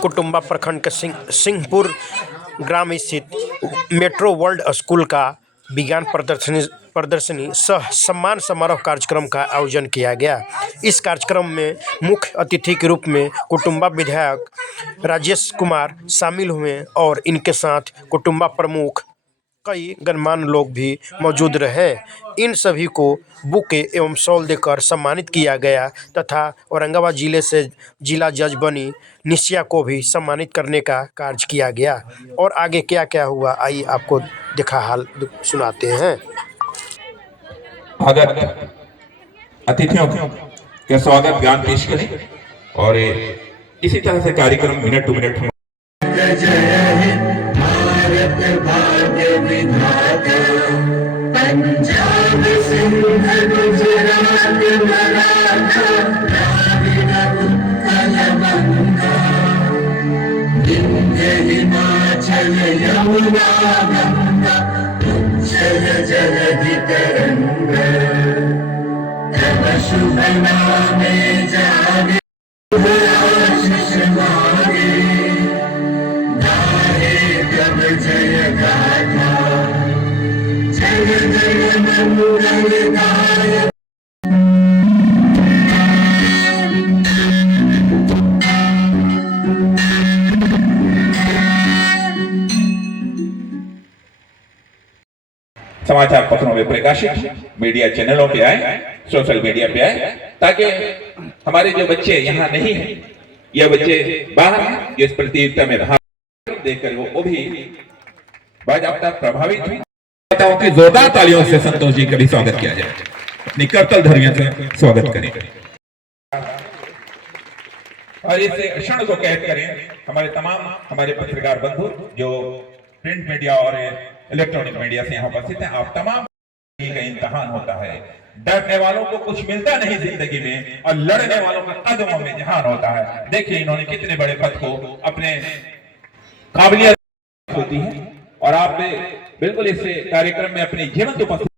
कुटुम्बा प्रखंड के सिंहपुर ग्राम स्थित मेट्रो वर्ल्ड स्कूल का विज्ञान प्रदर्शनी सह सम्मान समारोह कार्यक्रम का आयोजन किया गया। इस कार्यक्रम में मुख्य अतिथि के रूप में कुटुम्बा विधायक राजेश कुमार शामिल हुए और इनके साथ कुटुम्बा प्रमुख कई गणमान्य लोग भी मौजूद रहे। इन सभी को बुके एवं शॉल देकर सम्मानित किया गया तथा औरंगाबाद जिले से जिला जज बनी निशिया को भी सम्मानित करने का कार्य किया गया। और आगे क्या क्या हुआ आइए आपको दिखा हाल सुनाते हैं। अगर अतिथियों के स्वागत गान पेश करें और इसी तरह से कार्यक्रम minute to minute Punjab Sindh Gujarat Maratha Dravida Utkal Banga Vindhya Himachal Yamuna Ganga उच्चल जलधि तरंगा तव शुभ नामे जागे आशीष मागे गाहे तव जय गाथा समाचार पत्रों में प्रकाशित, मीडिया चैनलों पे आए, सोशल मीडिया पे आए, ताकि हमारे जो बच्चे यहाँ नहीं हैं, ये बच्चे बाहर हैं, इस प्रतियोगिता में रहा देखकर वो भी बाजाबता प्रभावित हुए। की जोरदार तालियों से संतोष जी का भी स्वागत किया जाए। अपनी करतल ध्वनियों से स्वागत करें और इस क्षण को कैद करें हमारे पत्रकार बंधु जो प्रिंट मीडिया और इलेक्ट्रॉनिक मीडिया से यहाँ उपस्थित हैं। आप तमाम का इम्तिहान होता है। डरने वालों को कुछ मिलता नहीं जिंदगी में और लड़ने वालों का कदमों में जहान होता है। देखिए इन्होंने कितने बड़े पद को अपने काबिलियत होती है और आप बिल्कुल इस कार्यक्रम में अपनी जीवंत उपस्थिति।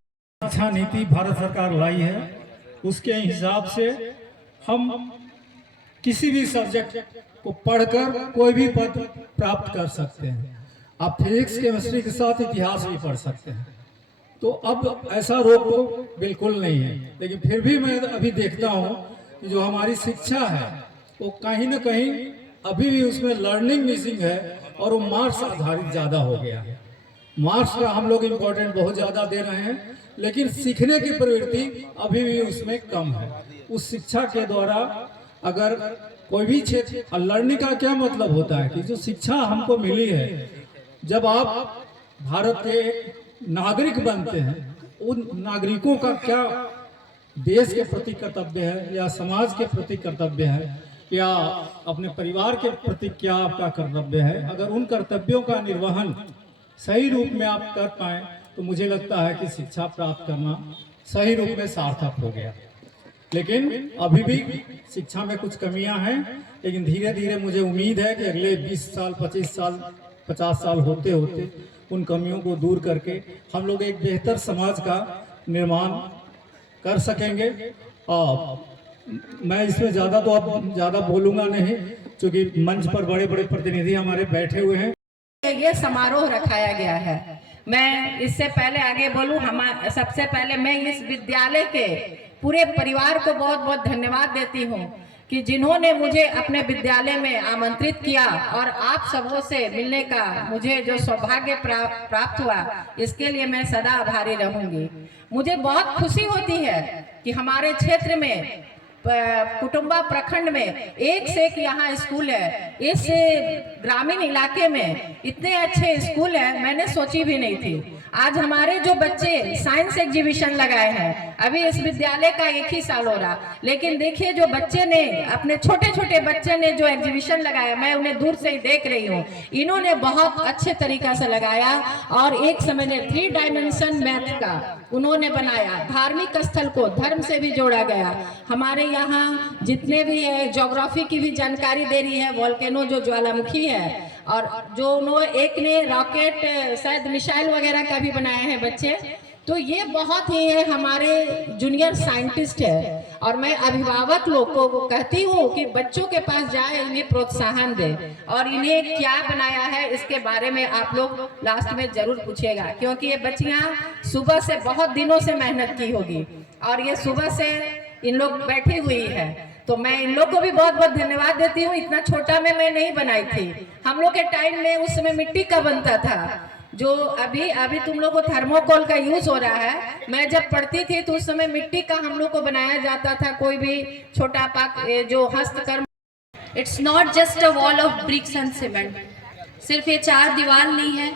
शिक्षा नीति भारत सरकार लाई है, उसके हिसाब से हम किसी भी सब्जेक्ट को पढ़कर कोई भी पद प्राप्त कर सकते हैं। आप फिजिक्स केमिस्ट्री के साथ इतिहास भी पढ़ सकते हैं। तो अब ऐसा रोक टोक बिल्कुल नहीं है, लेकिन फिर भी मैं अभी देखता हूँ कि जो हमारी शिक्षा है वो कहीं ना कहीं अभी भी उसमें लर्निंग मिसिंग है और वो मार्क्स आधारित ज़्यादा हो गया है। मार्क्स का हम लोग इम्पोर्टेंट बहुत ज़्यादा दे रहे हैं, लेकिन सीखने की प्रवृत्ति अभी भी उसमें कम है। उस शिक्षा के द्वारा अगर कोई भी क्षेत्र, लर्निंग का क्या मतलब होता है कि जो शिक्षा हमको मिली है, जब आप भारत के नागरिक बनते हैं, उन नागरिकों का क्या देश के प्रति कर्तव्य है या समाज के प्रति कर्तव्य है या अपने परिवार के प्रति क्या आपका कर्तव्य है, अगर उन कर्तव्यों का निर्वहन सही रूप में आप कर पाए तो मुझे लगता है कि शिक्षा प्राप्त करना सही रूप में सार्थक हो गया। लेकिन अभी भी शिक्षा में कुछ कमियां हैं, लेकिन धीरे धीरे मुझे उम्मीद है कि अगले 20 साल 25 साल 50 साल होते होते उन कमियों को दूर करके हम लोग एक बेहतर समाज का निर्माण कर सकेंगे। और मैं इसमें ज़्यादा बोलूँगा नहीं, क्योंकि मंच पर बड़े बड़े प्रतिनिधि हमारे बैठे हुए हैं। ये समारोह रखाया गया है। मैं इससे पहले आगे बोलूं, सबसे पहले मैं इस विद्यालय के पूरे परिवार को बहुत बहुत धन्यवाद देती हूं कि जिन्होंने मुझे अपने विद्यालय में आमंत्रित किया और आप सबों से मिलने का मुझे जो सौभाग्य प्राप्त हुआ, इसके लिए मैं सदा आभारी रहूंगी। मुझे बहुत खुशी होती है कि हमारे क्षेत्र में कुटुम्बा प्रखंड में एक से एक यहाँ स्कूल है। इस ग्रामीण इलाके में इतने अच्छे स्कूल है, मैंने सोची भी नहीं थी। आज हमारे जो बच्चे साइंस एग्जीबिशन लगाए हैं, अभी इस विद्यालय का 1 ही साल हो रहा, लेकिन देखिए जो बच्चे ने, अपने छोटे छोटे बच्चे ने जो एग्जीबिशन लगाया, मैं उन्हें दूर से ही देख रही हूँ, इन्होंने बहुत अच्छे तरीका से लगाया और एक समय में 3 डायमेंशन मैथ का उन्होंने बनाया। धार्मिक स्थल को धर्म से भी जोड़ा गया। हमारे यहाँ जितने भी है ज्योग्राफी की भी जानकारी दे रही है। वोल्केनो जो ज्वालामुखी है, और जो एक ने रॉकेट शायद मिसाइल वगैरह का भी बनाए हैं बच्चे, तो ये बहुत ही है हमारे जूनियर साइंटिस्ट है। और मैं अभिभावक लोग को कहती हूँ कि बच्चों के पास जाए, इन्हें प्रोत्साहन दे और इन्हें क्या बनाया है इसके बारे में आप लोग लास्ट में जरूर पूछिएगा, क्योंकि ये बच्चियाँ सुबह से बहुत दिनों से मेहनत की होगी और ये सुबह से इन लोग बैठी हुई है। तो मैं इन लोग को भी बहुत बहुत धन्यवाद देती हूँ। इतना छोटा में मैं नहीं बनाई थी, हम लोग के टाइम में उस समय मिट्टी का बनता था, जो अभी तुम लोग को थर्मोकोल का यूज हो रहा है। मैं जब पढ़ती थी तो उस समय मिट्टी का हम लोग को बनाया जाता था, कोई भी छोटा पाक जो हस्तकर्म। It's not just a wall of bricks and cement. सिर्फ ये 4 दीवार नहीं है,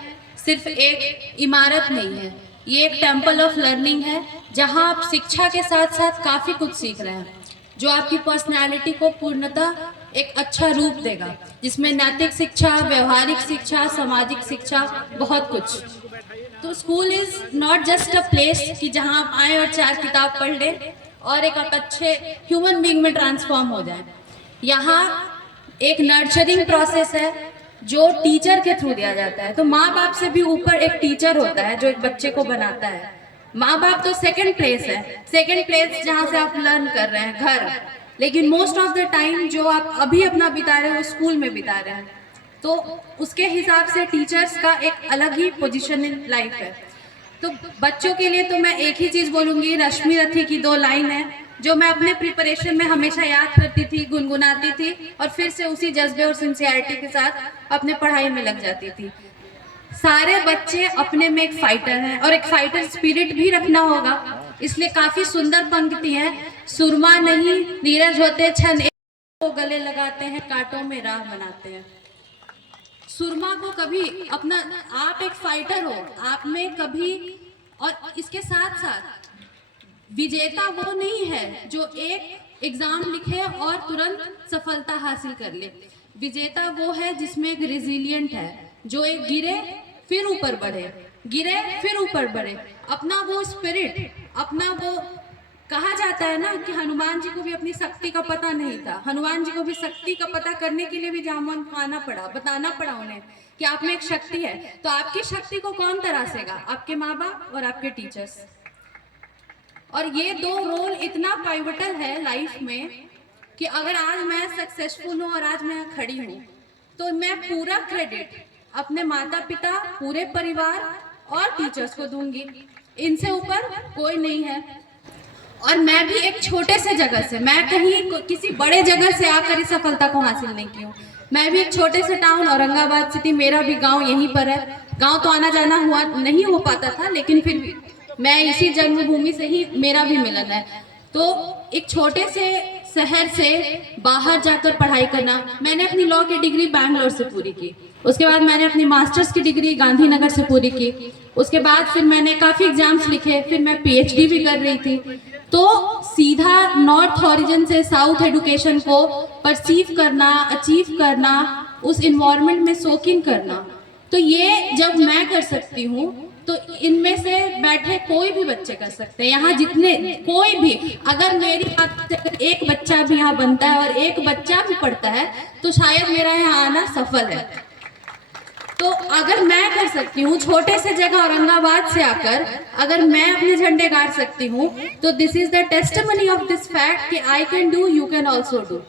सिर्फ एक इमारत नहीं है, ये एक टेम्पल ऑफ लर्निंग है जहाँ आप शिक्षा के साथ साथ काफ़ी कुछ सीख रहे हैं, जो आपकी पर्सनैलिटी को पूर्णतः एक अच्छा रूप देगा, जिसमें नैतिक शिक्षा, व्यवहारिक शिक्षा, सामाजिक शिक्षा, बहुत कुछ। तो school is not just a place कि जहाँ आप आएँ और 4 किताब पढ़ लें और एक आप अच्छे ह्यूमन बीइंग में ट्रांसफॉर्म हो जाएं। यहाँ एक नर्चरिंग प्रोसेस है जो टीचर के थ्रू दिया जाता है। तो माँ बाप से भी ऊपर एक टीचर होता है जो एक बच्चे को बनाता है। माँ बाप तो सेकंड प्लेस है, सेकंड प्लेस जहाँ से आप लर्न कर रहे हैं, घर। लेकिन मोस्ट ऑफ द टाइम जो आप अभी अपना बिता रहे हो स्कूल में बिता रहे हैं, तो उसके हिसाब से टीचर्स का एक अलग ही पोजीशन इन लाइफ है। तो बच्चों के लिए तो मैं एक ही चीज़ बोलूँगी, रश्मि रथी की 2 लाइन है जो मैं अपने प्रिपरेशन में हमेशा याद करती थी, गुनगुनाती थी और फिर से उसी जज्बे और सिंसियरिटी के साथ अपने पढ़ाई में लग जाती थी। सारे बच्चे अपने में एक फाइटर हैं और एक फाइटर स्पिरिट भी रखना होगा, इसलिए काफ़ी सुंदर पंक्ति है। सुरमा नहीं नीरज होते छन को गले लगाते हैं, कांटों में राह बनाते हैं। सुरमा को कभी अपना, आप एक फाइटर हो, आप में कभी, और इसके साथ साथ विजेता वो नहीं है जो एक एग्जाम लिखे और तुरंत सफलता हासिल कर ले। विजेता वो है जिसमें एक रेजिलिएंट है, जो एक गिरे फिर ऊपर बढ़े, गिरे फिर ऊपर बढ़े। अपना वो स्पिरिट, अपना वो, कहा जाता है ना कि हनुमान जी को भी अपनी शक्ति का पता नहीं था। हनुमान जी को भी शक्ति का पता करने के लिए भी जामवंत को आना पड़ा, बताना पड़ा उन्हें कि आप में एक शक्ति है। तो आपकी शक्ति को कौन तरासेगा? आपके माँ बाप और आपके टीचर्स। और ये 2 रोल इतना पाइवटल है लाइफ में कि अगर आज मैं सक्सेसफुल हूँ और आज मैं खड़ी हूँ, तो मैं पूरा क्रेडिट अपने माता पिता, पूरे परिवार और टीचर्स को दूंगी। इनसे ऊपर कोई नहीं है। और मैं भी एक छोटे से जगह से, मैं कहीं किसी बड़े जगह से आकर इस सफलता को हासिल नहीं की हूँ। मैं भी एक छोटे से टाउन औरंगाबाद से थी, मेरा भी गांव यहीं पर है। गांव तो आना जाना हुआ नहीं हो पाता था, लेकिन फिर भी मैं इसी जन्मभूमि से ही मेरा भी मिलन है। तो एक छोटे से शहर से बाहर जाकर पढ़ाई करना, मैंने अपनी लॉ की डिग्री बैंगलोर से पूरी की। उसके बाद मैंने अपनी मास्टर्स की डिग्री गांधीनगर से पूरी की। उसके बाद फिर मैंने काफ़ी एग्जाम्स लिखे, फिर मैं पीएचडी भी कर रही थी। तो सीधा नॉर्थ ओरिजिन से साउथ एजुकेशन को परसीव करना, अचीव करना, उस इन्वायरमेंट में सोक इन करना, तो ये जब मैं कर सकती हूँ तो इनमें से बैठे कोई भी बच्चे कर सकते हैं। यहाँ जितने कोई भी, अगर मेरी बात से एक बच्चा भी यहाँ बनता है और एक बच्चा भी पढ़ता है तो शायद मेरा यहाँ आना सफल है। तो अगर मैं कर सकती हूँ छोटे से जगह औरंगाबाद से आकर, अगर मैं अपने झंडे गाड़ सकती हूँ, तो this is the testimony of this fact कि I can do, you can also do.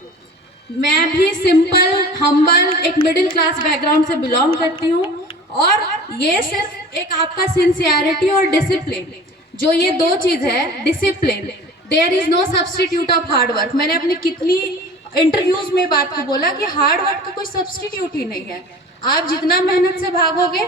मैं भी सिंपल, हम्बल, एक मिडिल क्लास बैकग्राउंड से बिलोंग करती हूँ और ये सिर्फ एक आपका सिंसियरिटी और डिसिप्लिन, जो ये 2 चीज है, discipline, there is no substitute of hard work. मैंने अपनी कितनी इंटरव्यूज में बात को बोला कि हार्ड वर्क का कोई सब्सटीट्यूट ही नहीं है। आप जितना मेहनत से भागोगे